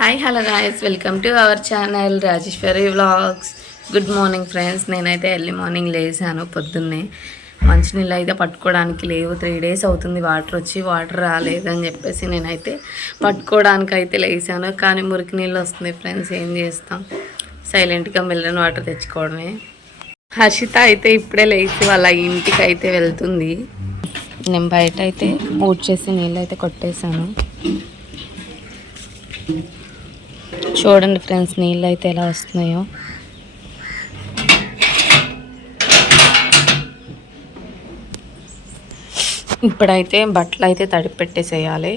Hi hello guys, welcome to our channel Rajeshwari vlogs. Good morning friends. నేనైతే early morning లేసాను. పొద్దున్నే మంచినీళ్ళు అయితే పట్టుకోవడానికి లేవు. 3 days అవుతుంది వాటర్ రాలేదని చెప్పేసి నేనైతే పట్టుకోవడానికి అయితే లేసాను. కానీ మురికి నీళ్ళు వస్తుంది ఫ్రెండ్స్, ఏం చేస్తాం, సైలెంట్గా మినరల్ వాటర్ తెచ్చుకోవడమే. హర్షిత అయితే ఇప్పుడే లేచి వాళ్ళ ఇంటికి అయితే వెళ్తుంది. నేను బయట అయితే ఊడ్చేసి నీళ్ళు అయితే కొట్టేశాను. చూడండి ఫ్రెండ్స్, నీళ్ళు అయితే ఎలా వస్తున్నాయో. ఇప్పుడైతే బట్టలు అయితే తడిపి పెట్టేసేయాలి.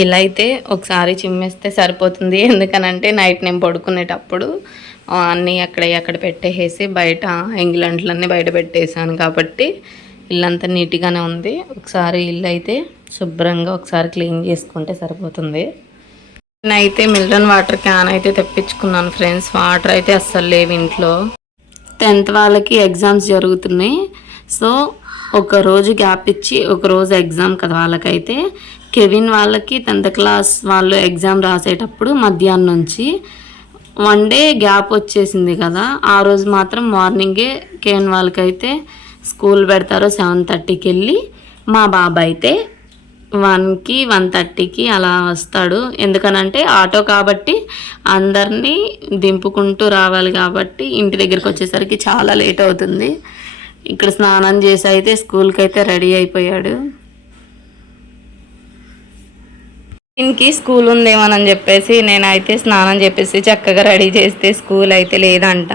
ఇలా అయితే ఒకసారి చిమ్మేస్తే సరిపోతుంది. ఎందుకనంటే నైట్ నేను పడుకునేటప్పుడు అన్నీ అక్కడ పెట్టేసి బయట ఎంగిలంట్లన్నీ బయట పెట్టేసాను కాబట్టి ఇల్లంతా నీట్గానే ఉంది. ఒకసారి ఇల్లు అయితే శుభ్రంగా ఒకసారి క్లీన్ చేసుకుంటే సరిపోతుంది. నేనైతే మినరల్ వాటర్ క్యాన్ అయితే తెప్పించుకున్నాను ఫ్రెండ్స్. వాటర్ అయితే అస్సలు లేవు ఇంట్లో. 10th వాళ్ళకి ఎగ్జామ్స్ జరుగుతున్నాయి. సో ఒక రోజు గ్యాప్ ఇచ్చి ఒక రోజు ఎగ్జామ్ కదా వాళ్ళకైతే. కెవిన్ వాళ్ళకి 10th క్లాస్ వాళ్ళు ఎగ్జామ్ రాసేటప్పుడు మధ్యాహ్నం నుంచి 1 day గ్యాప్ వచ్చేసింది కదా. ఆ రోజు మాత్రం మార్నింగే కెవిన్ వాళ్ళకైతే స్కూల్ పెడతారు. 7:30కి వెళ్ళి మా బాబాయ్ అయితే 1కి 1:30కి అలా వస్తాడు. ఎందుకనంటే ఆటో కాబట్టి అందరినీ దింపుకుంటూ రావాలి కాబట్టి ఇంటి దగ్గరికి వచ్చేసరికి చాలా లేట్ అవుతుంది. ఇక్కడ స్నానం చేసి అయితే స్కూల్కి అయితే రెడీ అయిపోయాడు. దీనికి స్కూల్ ఉందేమోనని చెప్పేసి నేనైతే స్నానం చెప్పేసి చక్కగా రెడీ చేస్తే స్కూల్ అయితే లేదంట,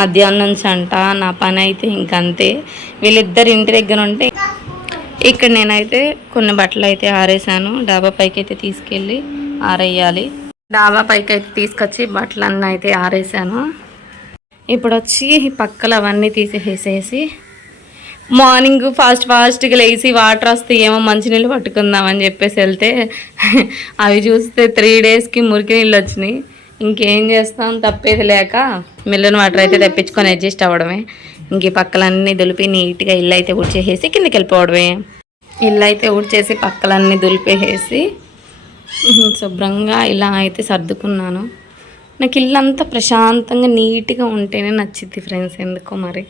మధ్యాహ్నం నుంచి అంట. నా పని అయితే ఇంకంతే. వీళ్ళిద్దరు ఇంటి దగ్గర ఉంటే ఇక్కడ నేనైతే కొన్ని బట్టలు అయితే ఆరేసాను. డాబా పైకి అయితే తీసుకెళ్ళి ఆరేయాలి. డాబా పైకి అయితే తీసుకొచ్చి బట్టలన్నీ అయితే ఆరేసాను. ఇప్పుడు వచ్చి పక్కలు అవన్నీ తీసేసేసి మార్నింగ్ ఫాస్ట్గా లేచి వాటర్ వస్తే ఏమో మంచినీళ్ళు పట్టుకుందామని చెప్పేసి వెళ్తే అవి చూస్తే 3 daysకి మురికి నీళ్ళు వచ్చినాయి. ఇంకేం చేస్తాం, తప్పేది లేక మినరల్ వాటర్ అయితే తెప్పించుకొని అడ్జస్ట్ అవ్వడమే. ఇంక పక్కలన్నీ దులిపి నీట్గా ఇల్లు అయితే ఊడ్చేసేసి కిందకి వెళ్ళిపోవడమే. ఇల్లు అయితే ఊడ్చేసి పక్కలన్నీ దులిపేసి శుభ్రంగా ఇలా అయితే సర్దుకున్నాను. నాకు ఇల్లు అంతా ప్రశాంతంగా నీట్గా ఉంటేనే నచ్చింది ఫ్రెండ్స్, ఎందుకో మరి.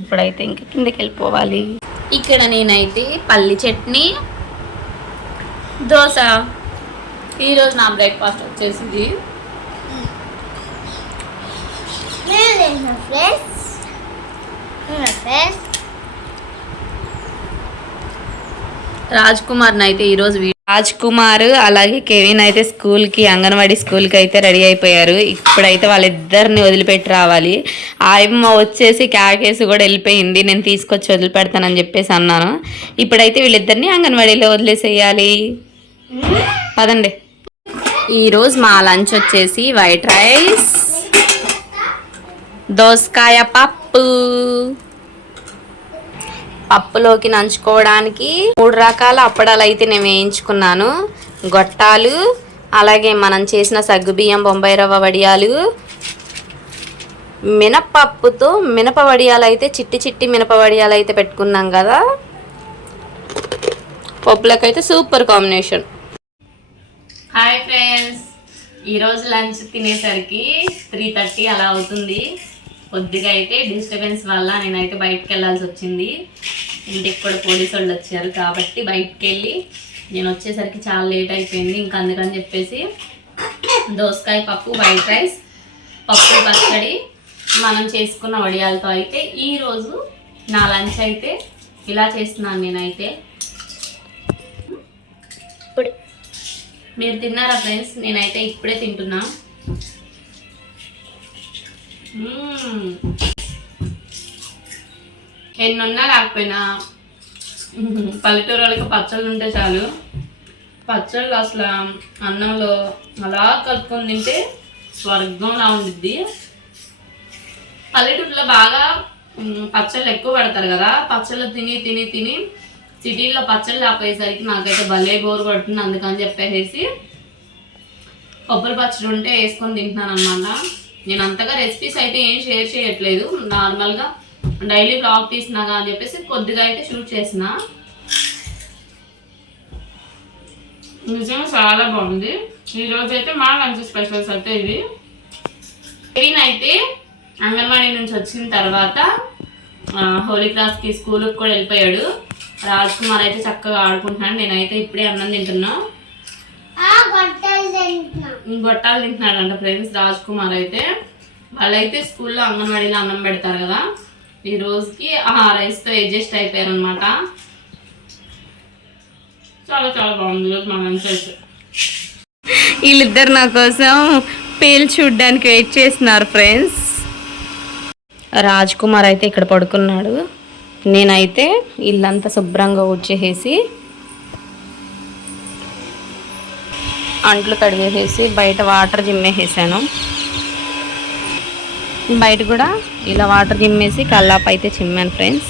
ఇప్పుడైతే ఇంకా కిందకి వెళ్ళిపోవాలి. ఇక్కడ నేనైతే పల్లి చట్నీ, దోశ. ఈరోజు నా బ్రేక్ఫాస్ట్ వచ్చేసింది. రాజ్ కుమార్ని అయితే ఈరోజు రాజ్ కుమార్ అలాగే కెవిన్ అయితే అంగన్వాడీ స్కూల్కి అయితే రెడీ అయిపోయారు. ఇప్పుడైతే వాళ్ళిద్దరిని వదిలిపెట్టి రావాలి. ఆయమ్మ వచ్చేసి క్యాకేసి కూడా వెళ్ళిపోయింది. నేను తీసుకొచ్చి వదిలిపెడతానని చెప్పేసి అన్నాను. ఇప్పుడైతే వీళ్ళిద్దరిని అంగన్వాడీలో వదిలేసేయాలి. పదండి. ఈరోజు మా లంచ్ వచ్చేసి వైట్ రైస్, దోసకాయ పప్పు, పప్పులోకి నంచుకోవడానికి 3 రకాల అప్పడాలు అయితే నేను వేయించుకున్నాను. గొట్టాలు, అలాగే మనం చేసిన సగ్గుబియ్యం బొంబాయి రవ్వ వడియాలు, మినపప్పుతో మినప వడియాలు అయితే చిట్టి మినప వడియాలు అయితే పెట్టుకున్నాం కదా. పప్పులకైతే సూపర్ కాంబినేషన్. హాయ్ ఫ్రెండ్స్, ఈరోజు లంచ్ తినేసరికి 3:30 అలా అవుతుంది. కొద్దిగా అయితే డిస్టర్బెన్స్ వల్ల నేనైతే బయటకు వెళ్ళాల్సి వచ్చింది. ఇంటికి కూడా పోలీసు వాళ్ళు వచ్చారు కాబట్టి బయటకు వెళ్ళి నేను వచ్చేసరికి చాలా లేట్ అయిపోయింది. ఇంకా అందుకని చెప్పేసి దోసకాయ పప్పు, వైట్ రైస్, పప్పు పచ్చడి, మనం చేసుకున్న వడియాలతో అయితే ఈరోజు నా లంచ్ అయితే ఇలా చేస్తున్నాను నేనైతే. మీరు తిన్నారా ఫ్రెండ్స్? నేనైతే ఇప్పుడే తింటున్నా. ఎన్నున్నా లేకపోయినా పల్లెటూరు వాళ్ళకి పచ్చళ్ళు ఉంటే చాలు. పచ్చళ్ళు అసలు అన్నంలో అలా కలుపుకొని తింటే స్వర్గంలా ఉండిద్ది. పల్లెటూరులో బాగా పచ్చళ్ళు ఎక్కువ పెడతారు కదా. పచ్చళ్ళు తిని సిటీల్లో పచ్చళ్ళు ఆపేసరికి నాకైతే భలే బోరు పడుతుంది. అందుకని చెప్పేసి కొబ్బరి పచ్చడి ఉంటే వేసుకొని తింటున్నాను అనమాట. నేను అంతగా రెసిపీస్ అయితే ఏం షేర్ చేయట్లేదు. నార్మల్గా డైలీ బ్లాగ్ తీసినాగా అని చెప్పేసి కొద్దిగా అయితే షూట్ చేసిన. నిజంగా చాలా బాగుంది. ఈరోజు అయితే మా లంచ్ స్పెషల్స్ అయితే ఇవి. కెవిన్ అయితే అంగన్వాడీ నుంచి వచ్చిన తర్వాత హోలీ క్లాస్కి స్కూల్కి కూడా వెళ్ళిపోయాడు. రాజ్ కుమార్ అయితే చక్కగా ఆడుకుంటున్నాడు. నేనైతే ఇప్పుడే అన్నం తింటున్నా. గొట్టాలు తింటున్నాడు అంట ఫ్రెండ్స్. రాజ్ కుమార్ అయితే వాళ్ళైతే స్కూల్లో అంగన్వాడీలో అన్నం పెడతారు కదా, ఈ రోజుకి ఆ రైస్తో అడ్జస్ట్ అయిపోయారు అనమాట. చాలా చాలా బాగుంది ఈరోజు మా లంచ్ అయితే. వీళ్ళిద్దరు నా కోసం పేలు చూడ్డానికి వెయిట్ చేస్తున్నారు ఫ్రెండ్స్. రాజ్ కుమార్ అయితే ఇక్కడ పడుకున్నాడు. నేనైతే ఇల్లంతా శుభ్రంగా ఊడ్చేసేసి అంట్లు కడిగేసేసి బయట వాటర్ జిమ్మేసేసాను. బయట కూడా ఇలా వాటర్ జిమ్మేసి కల్లాపు అయితే చిమ్మాను ఫ్రెండ్స్.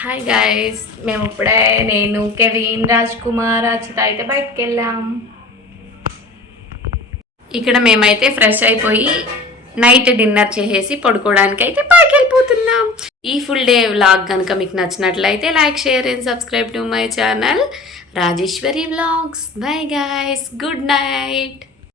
హాయ్ గైస్, మేము ఇప్పుడే నేను, కెవిన్, రాజ్ కుమార్, అచిత అయితే బయటకు వెళ్ళాం. ఇక్కడ మేమైతే ఫ్రెష్ అయిపోయి నైట్ డిన్నర్ చేసేసి పడుకోవడానికి అయితే పైకి వెళ్ళిపోతున్నాం. ఈ ఫుల్ డే వ్లాగ్ కనుక మీకు నచ్చినట్లయితే like, share and subscribe to my channel Rajeshwari vlogs. Bye guys, good night.